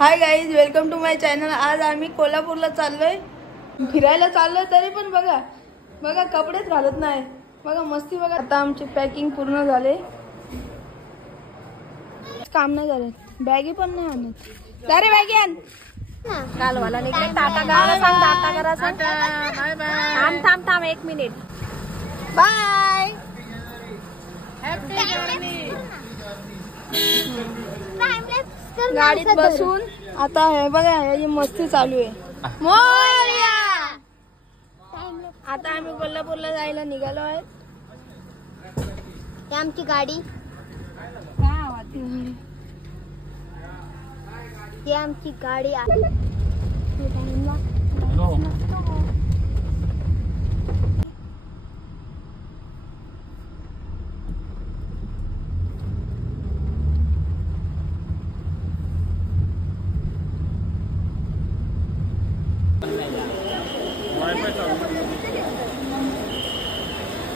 High guys, welcome to my channel. आज आम्ही कोल्हापूरला चाललोय, फिरायला चाललोय। तरी पण बघा बघा कपडेच घालत नाही, बघा मस्ती बघा। आता आमची पॅकिंग पूर्ण झाले, काम नाही झाले, बॅगी पण नाही आणत। सारे बॅगी आण, कालवाला निघले। टाटा गावाला सांग, टाटा करा सांग। Bye bye. थांब थांब थांब 1 मिनिट। Bye, happy journey. गाडीत बसून आता हे बघा याची मस्ती चालू आहे। मोरया, आता आम्ही कोल्हापूरला जायला निघालो आहे। आमची गाडी, ही आमची गाडी आहे।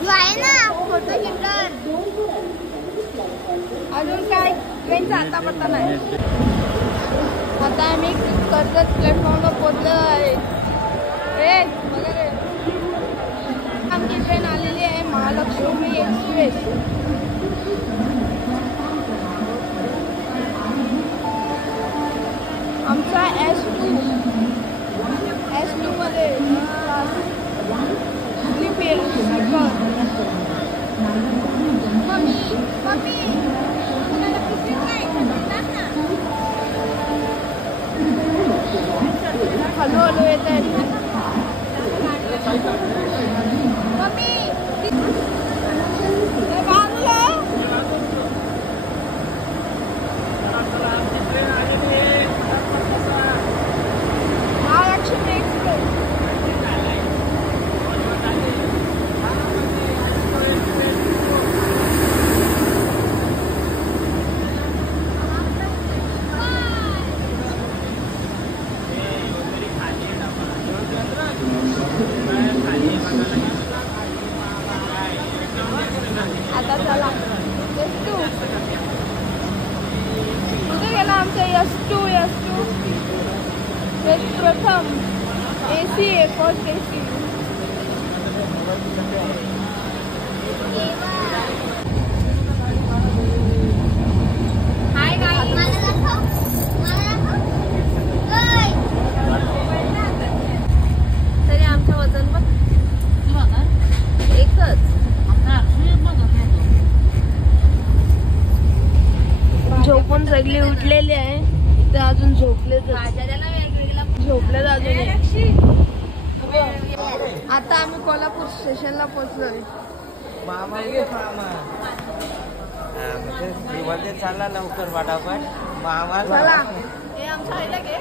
आहे ना फोटो शूटर। अजून काय ट्रेन आता पडता नाही। आता आम्ही कर्जत प्लॅटफॉर्मला पोहोचलो आहे। बघा रे, आमची ट्रेन आलेली आहे, महालक्ष्मी एक्सप्रेस। आमचा S2 मध्ये हळूहळू येत आहे। महालक्ष्मी एक्सप्रेस। आता चला S2 कुठे गेला आमचा S2 प्रथम AC आहे, फर्स्ट AC। हाय गाईस, तरी आमचं वजन बघ एकच। झोपून सगळी उठलेली आहे, ते अजून झोपले अजून। आता आम्ही कोल्हापूर स्टेशनला पोहोचलोय। चालला लवकर वाटापट चला, हे आमच्या आईला घे।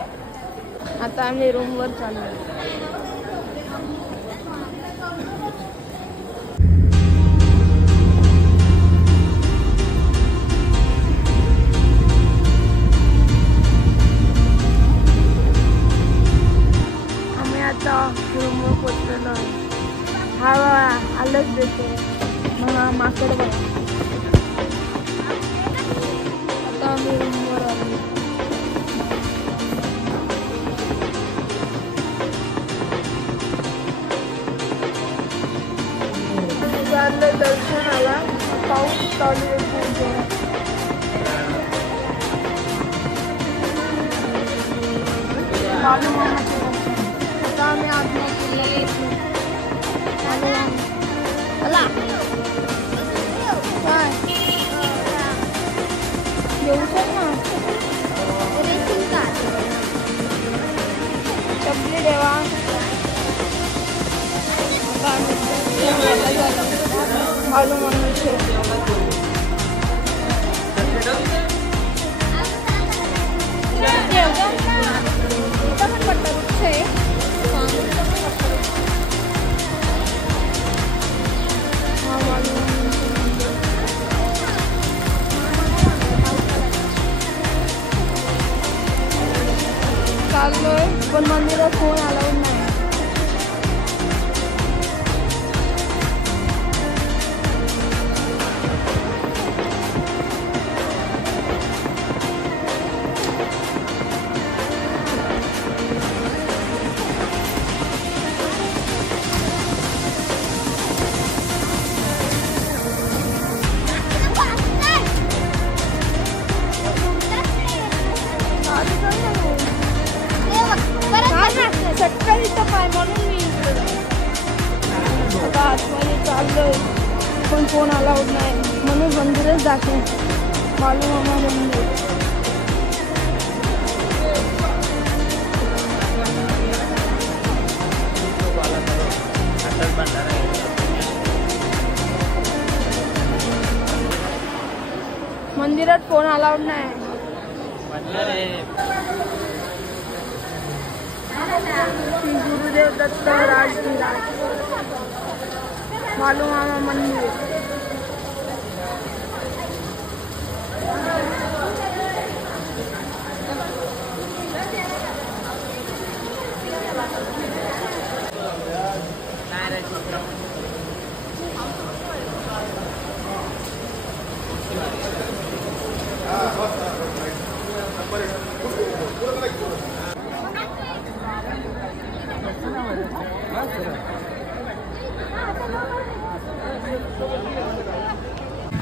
आता आम्ही रूमवर चाललोय। रूमवर पोचलेलो आहे। हा आलंच देते मला माकड बघा। आता आम्ही रूमवर आलो। चाललंय दर्शनाला, पाऊस चालू आहे खूप जोरात। आता आम्ही आतमध्ये चला काय येऊ शक ना, चपली देवा। आता आम्ही आलू म्हणून चाललोय, पण मंदिरात फोन अलाउड नाही। चक्कर इथं पाय म्हणून मी आता आतमध्ये चाललोय पण फोन अलाउड नाही म्हणून मंदिरच जाते बालूमामा मंदिर. मंदिरात फोन अलाउड नाही. श्री गुरुदेव दत्त राजविराज बालूमामा मंदिर.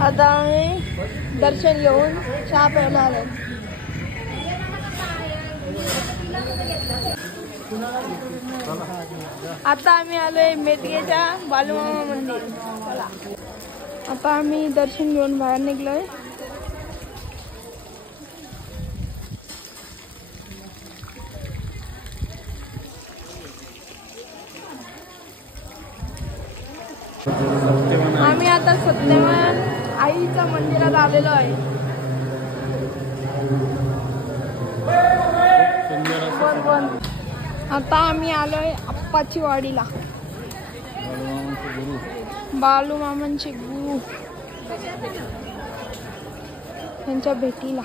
आता आम्ही दर्शन घेऊन चहा प्यायला आलो. आता आम्ही आलोय मेदगेच्या बालूमामा मंदिर. चला आता आम्ही दर्शन घेऊन बाहेर निघलोय. आम्ही आता सत्यवान आईच्या मंदिरात आलेलो आहे. आता आम्ही आलोय आप्पाची वाडीला बालूमामांचे गुरु त्यांच्या भेटीला.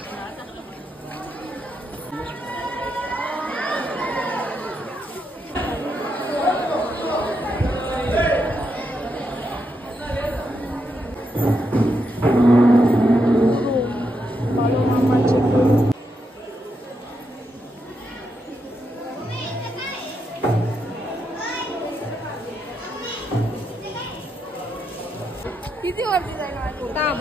किती वरती जाईल काम.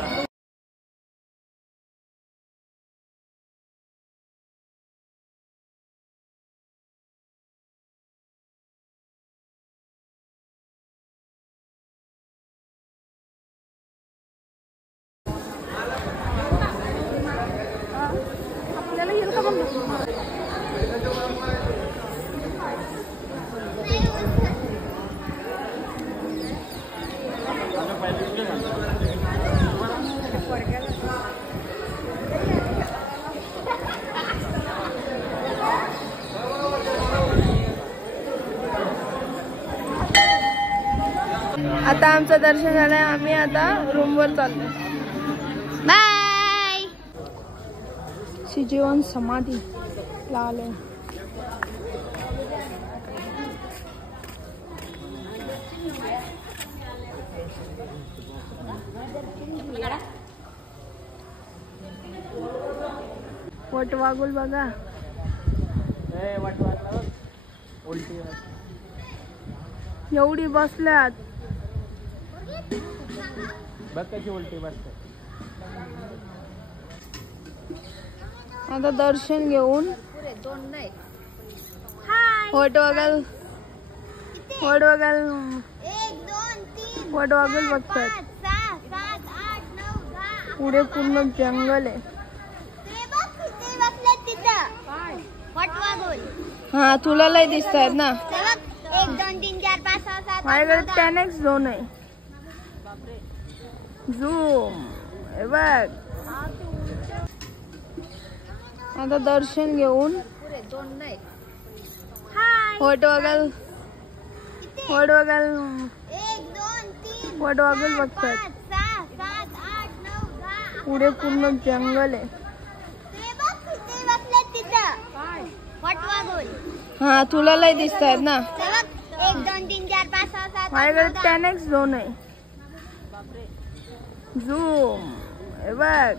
आपल्याला येईल का बघ. आता आमचं दर्शन झालंय. आम्ही आता रूमवर चाललो. बाय. श्रीजीवन समाधी आलोय. वटवाघूळ बघा. एवढी बसल्यात. आता दर्शन घेऊन वटवाघूळ बघतात. पुढे पूर्ण जंगल आहे. हा तुला लय दिसतायत ना. 1 2 3 4 5 6 7 माझ्याकडे 10x झोन आहे. झूम हे बघ. आता दर्शन घेऊन वटवाघूळ बघतात. पुढे पूर्ण जंगल आहे. हा तुला लय दिसतायत ना. 1 2 3 4 5 6 7 माझ्याकडे 10x झोन आहे. झूम हे बघ.